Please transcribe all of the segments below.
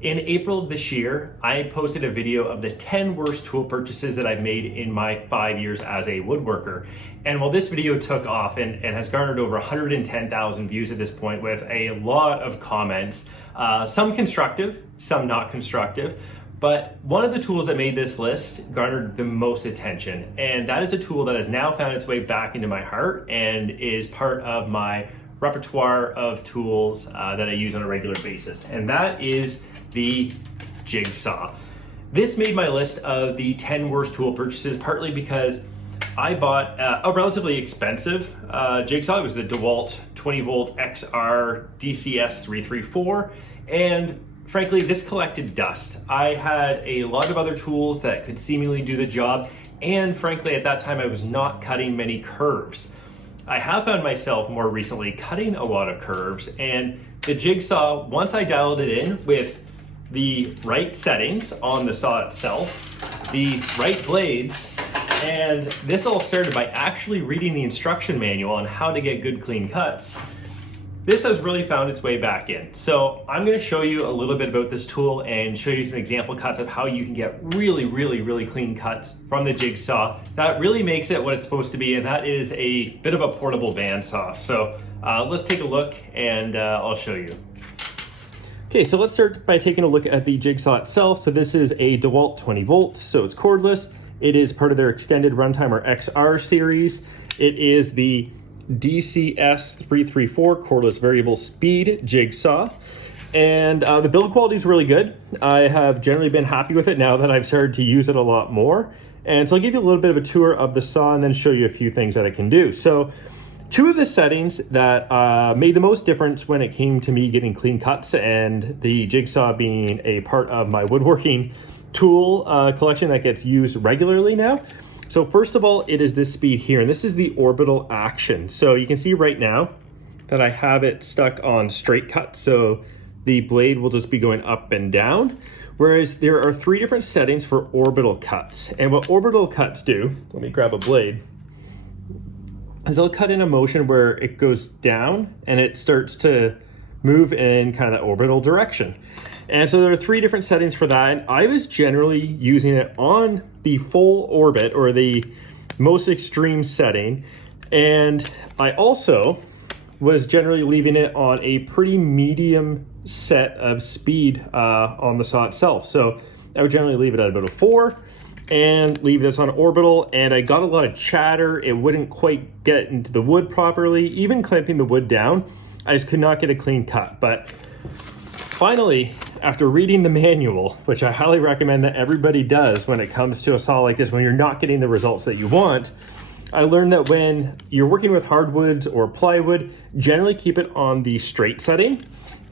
In April of this year, I posted a video of the 10 worst tool purchases that I've made in my 5 years as a woodworker. And while this video took off and has garnered over 110,000 views at this point with a lot of comments, some constructive, some not constructive, but one of the tools that made this list garnered the most attention. And that is a tool that has now found its way back into my heart and is part of my repertoire of tools that I use on a regular basis. And that is the Jigsaw. This made my list of the 10 worst tool purchases, partly because I bought a relatively expensive Jigsaw. It was the DeWalt 20 volt XR DCS334. And frankly, this collected dust. I had a lot of other tools that could seemingly do the job. And frankly, at that time, I was not cutting many curves. I have found myself more recently cutting a lot of curves, and the Jigsaw, once I dialed it in with the right settings on the saw itself, the right blades, and this all started by actually reading the instruction manual on how to get good clean cuts, this has really found its way back in. So I'm going to show you a little bit about this tool and show you some example cuts of how you can get really clean cuts from the Jigsaw. That really makes it what it's supposed to be, and that is a bit of a portable bandsaw. So let's take a look and I'll show you. Okay, so let's start by taking a look at the Jigsaw itself. So this is a DeWalt 20 volts, so it's cordless. It is part of their extended runtime or XR series. It is the DCS334 cordless variable speed Jigsaw, and the build quality is really good. I have generally been happy with it now that I've started to use it a lot more. And so I'll give you a little bit of a tour of the saw and then show you a few things that it can do. So two of the settings that made the most difference when it came to me getting clean cuts and the Jigsaw being a part of my woodworking tool collection that gets used regularly now. So first of all, it is this speed here, and this is the orbital action. So you can see right now that I have it stuck on straight cut, so the blade will just be going up and down, whereas there are three different settings for orbital cuts. And what orbital cuts do, let me grab a blade, is they'll cut in a motion where it goes down and it starts to move in kind of the orbital direction. And so there are three different settings for that. And I was generally using it on the full orbit or the most extreme setting. And I also was generally leaving it on a pretty medium set of speed on the saw itself. So I would generally leave it at about a 4 and leave this on orbital. And I got a lot of chatter. It wouldn't quite get into the wood properly. Even clamping the wood down, I just could not get a clean cut. But finally, after reading the manual, which I highly recommend that everybody does when it comes to a saw like this, when you're not getting the results that you want, I learned that when you're working with hardwoods or plywood, generally keep it on the straight setting,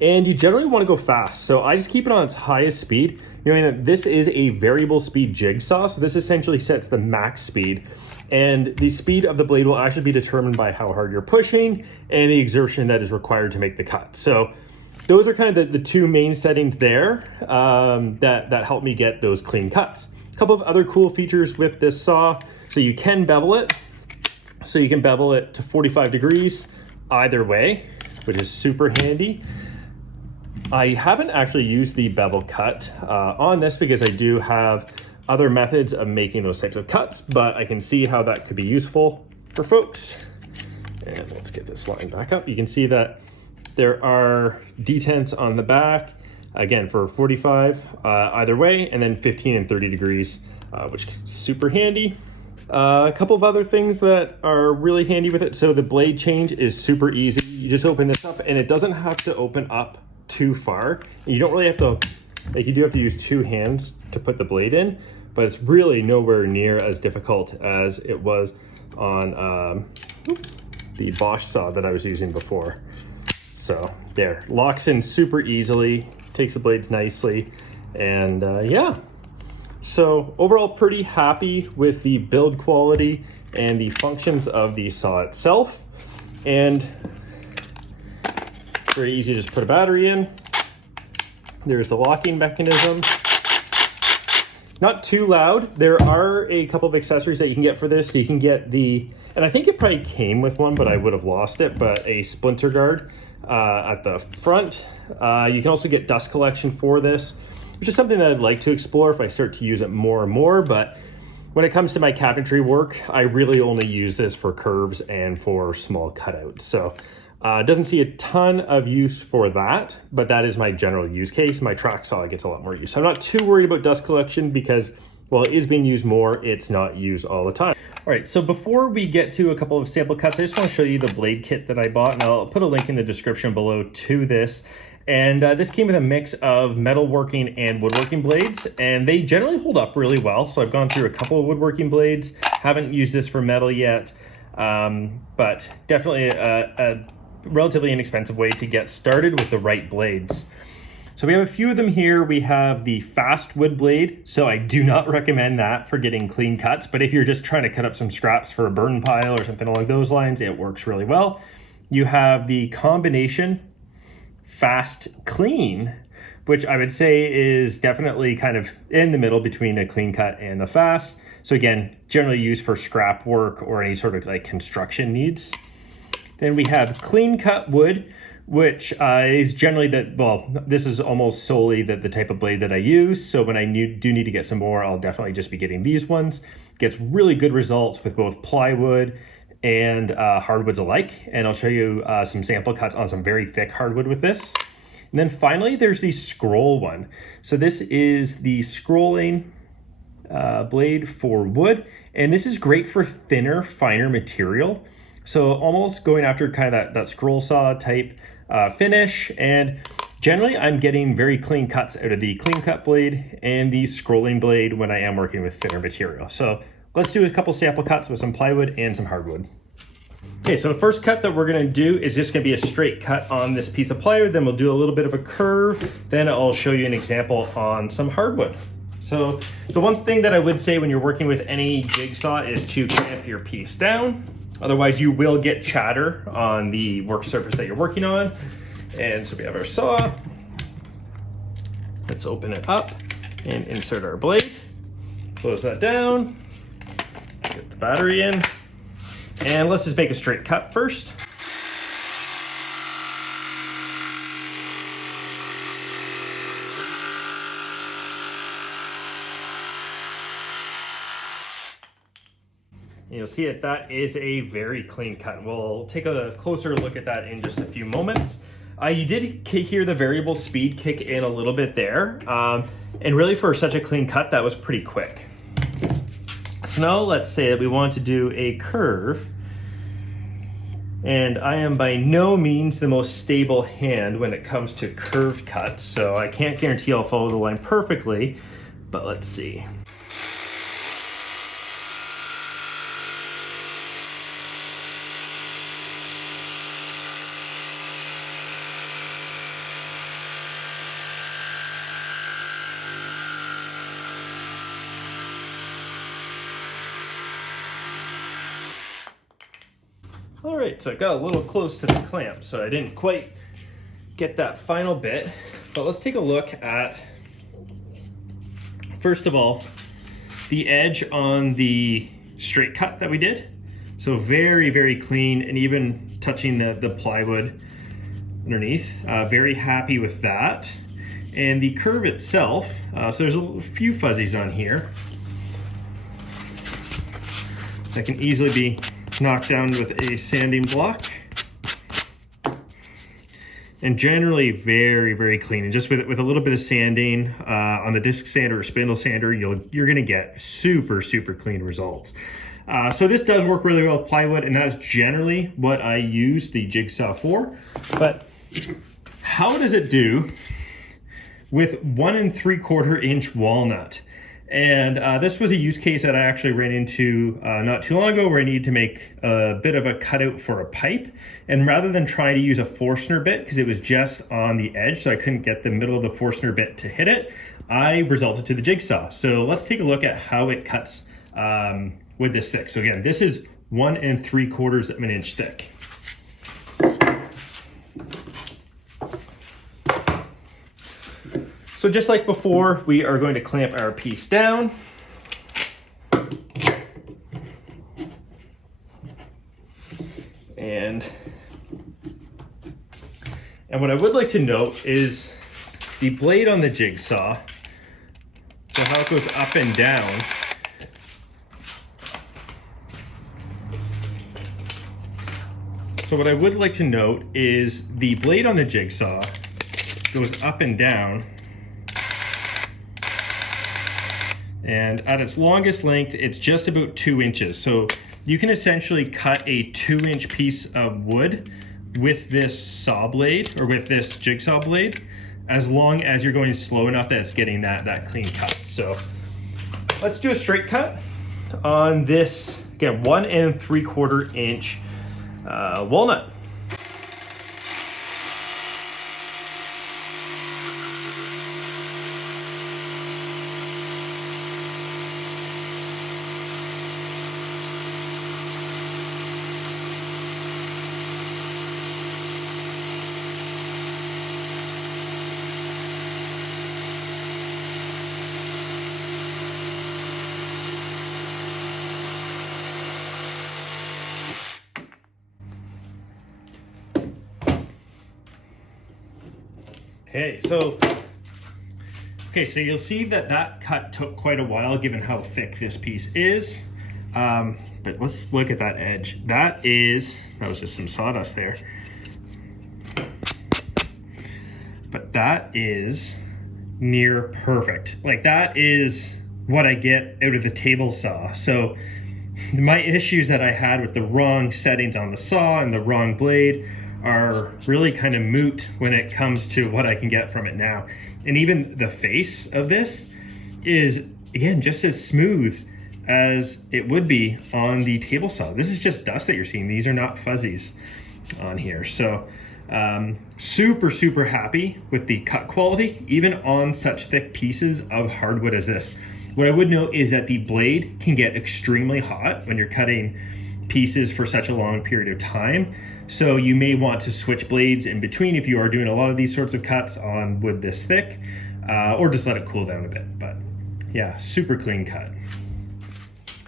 and you generally want to go fast. So I just keep it on its highest speed, knowing that this is a variable speed Jigsaw, so this essentially sets the max speed. And the speed of the blade will actually be determined by how hard you're pushing and the exertion that is required to make the cut. So those are kind of the two main settings there that help me get those clean cuts. A couple of other cool features with this saw. So you can bevel it. So you can bevel it to 45 degrees either way, which is super handy. I haven't actually used the bevel cut on this because I do have other methods of making those types of cuts, but I can see how that could be useful for folks. And let's get this line back up. You can see that there are detents on the back, again, for 45 either way, and then 15 and 30 degrees, which is super handy. A couple of other things that are really handy with it. So the blade change is super easy. You just open this up, and it doesn't have to open up too far. You don't really have to, like, you do have to use two hands to put the blade in, but it's really nowhere near as difficult as it was on the Bosch saw that I was using before. So there, locks in super easily, takes the blades nicely, and yeah. So overall, pretty happy with the build quality and the functions of the saw itself. And very easy to just put a battery in. There's the locking mechanism. Not too loud. There are a couple of accessories that you can get for this. You can get the, and I think it probably came with one, but I would have lost it, but a splinter guard at the front. You can also get dust collection for this, which is something that I'd like to explore if I start to use it more and more. But when it comes to my cabinetry work, I really only use this for curves and for small cutouts. So it doesn't see a ton of use for that, but that is my general use case. My track saw gets a lot more use. So I'm not too worried about dust collection because, while it is being used more, it's not used all the time. All right, so before we get to a couple of sample cuts, I just want to show you the blade kit that I bought, and I'll put a link in the description below to this. And this came with a mix of metalworking and woodworking blades, and they generally hold up really well. So I've gone through a couple of woodworking blades, haven't used this for metal yet, but definitely a relatively inexpensive way to get started with the right blades. So we have a few of them here. We have the fast wood blade, so I do not recommend that for getting clean cuts, but if you're just trying to cut up some scraps for a burn pile or something along those lines, it works really well. You have the combination fast clean, which I would say is definitely kind of in the middle between a clean cut and the fast. So again, generally used for scrap work or any sort of like construction needs. Then we have clean cut wood, which is generally this is almost solely the type of blade that I use. So when I do need to get some more, I'll definitely just be getting these ones. Gets really good results with both plywood and hardwoods alike. And I'll show you some sample cuts on some very thick hardwood with this. And then finally, there's the scroll one. So this is the scrolling blade for wood. And this is great for thinner, finer material. So almost going after kind of that scroll saw type finish. And generally I'm getting very clean cuts out of the clean cut blade and the scrolling blade when I am working with thinner material. So let's do a couple sample cuts with some plywood and some hardwood. Okay, so the first cut that we're gonna do is just gonna be a straight cut on this piece of plywood. Then we'll do a little bit of a curve. Then I'll show you an example on some hardwood. So the one thing that I would say when you're working with any jigsaw is to clamp your piece down. Otherwise you will get chatter on the work surface that you're working on. And so we have our saw. Let's open it up and insert our blade. Close that down. Get the battery in. And let's just make a straight cut first. You'll see that is a very clean cut. We'll take a closer look at that in just a few moments. You did hear the variable speed kick in a little bit there. And really for such a clean cut, that was pretty quick. So now let's say that we want to do a curve. And I am by no means the most stable hand when it comes to curved cuts. So I can't guarantee I'll follow the line perfectly, but let's see. All right, so I got a little close to the clamp, so I didn't quite get that final bit, but let's take a look at, first of all, the edge on the straight cut that we did. So very, very clean, and even touching the plywood underneath. Very happy with that. And the curve itself, so there's a few fuzzies on here that can easily be knocked down with a sanding block. And generally very, very clean. And just with a little bit of sanding on the disc sander or spindle sander, you're gonna get super, super clean results. So this does work really well with plywood, and that's generally what I use the Jigsaw for. But how does it do with 1 3/4 inch walnut? And this was a use case that I actually ran into not too long ago, where I needed to make a bit of a cutout for a pipe. And rather than trying to use a Forstner bit, because it was just on the edge, so I couldn't get the middle of the Forstner bit to hit it, I resorted to the Jigsaw. So let's take a look at how it cuts with this thick. So again, this is 1 3/4 of an inch thick. So just like before, we are going to clamp our piece down. And And what I would like to note is the blade on the jigsaw, so how it goes up and down. So what I would like to note is the blade on the jigsaw goes up and down, and at its longest length it's just about 2 inches. So you can essentially cut a 2-inch piece of wood with this saw blade, or with this jigsaw blade, as long as you're going slow enough that it's getting that clean cut. So let's do a straight cut on this, again, 1 3/4 inch walnut. So you'll see that cut took quite a while given how thick this piece is. But let's look at that edge. That was just some sawdust there. But that is near perfect. Like, that is what I get out of the table saw. So my issues that I had with the wrong settings on the saw and the wrong blade are really kind of moot when it comes to what I can get from it now. And even the face of this is, again, just as smooth as it would be on the table saw. This is just dust that you're seeing. These are not fuzzies on here. So super happy with the cut quality, even on such thick pieces of hardwood as this. What I would note is that the blade can get extremely hot when you're cutting pieces for such a long period of time. So you may want to switch blades in between if you are doing a lot of these sorts of cuts on wood this thick, or just let it cool down a bit. But yeah, super clean cut.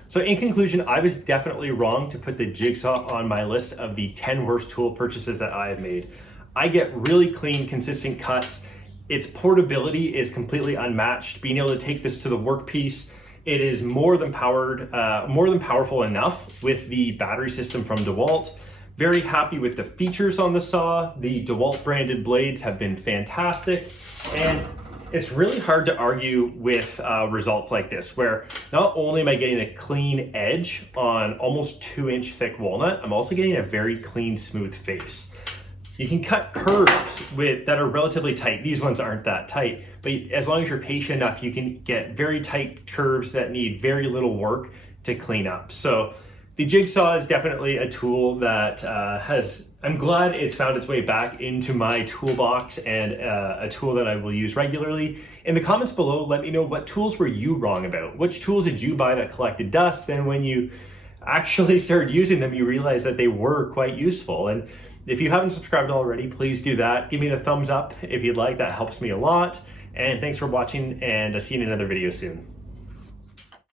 So in conclusion, I was definitely wrong to put the jigsaw on my list of the 10 worst tool purchases that I have made. I get really clean, consistent cuts. Its portability is completely unmatched. Being able to take this to the workpiece, it is more than powerful enough with the battery system from DeWalt. Very happy with the features on the saw. The DeWalt branded blades have been fantastic, and it's really hard to argue with results like this, where not only am I getting a clean edge on almost 2-inch thick walnut, I'm also getting a very clean, smooth face. You can cut curves that are relatively tight. These ones aren't that tight, but as long as you're patient enough, you can get very tight curves that need very little work to clean up. So the jigsaw is definitely a tool that I'm glad it's found its way back into my toolbox, and a tool that I will use regularly. In the comments below, let me know, what tools were you wrong about? Which tools did you buy that collected dust? And when you actually started using them, you realized that they were quite useful. And if you haven't subscribed already, please do that. Give me the thumbs up if you'd like, that helps me a lot. And thanks for watching, and I'll see you in another video soon.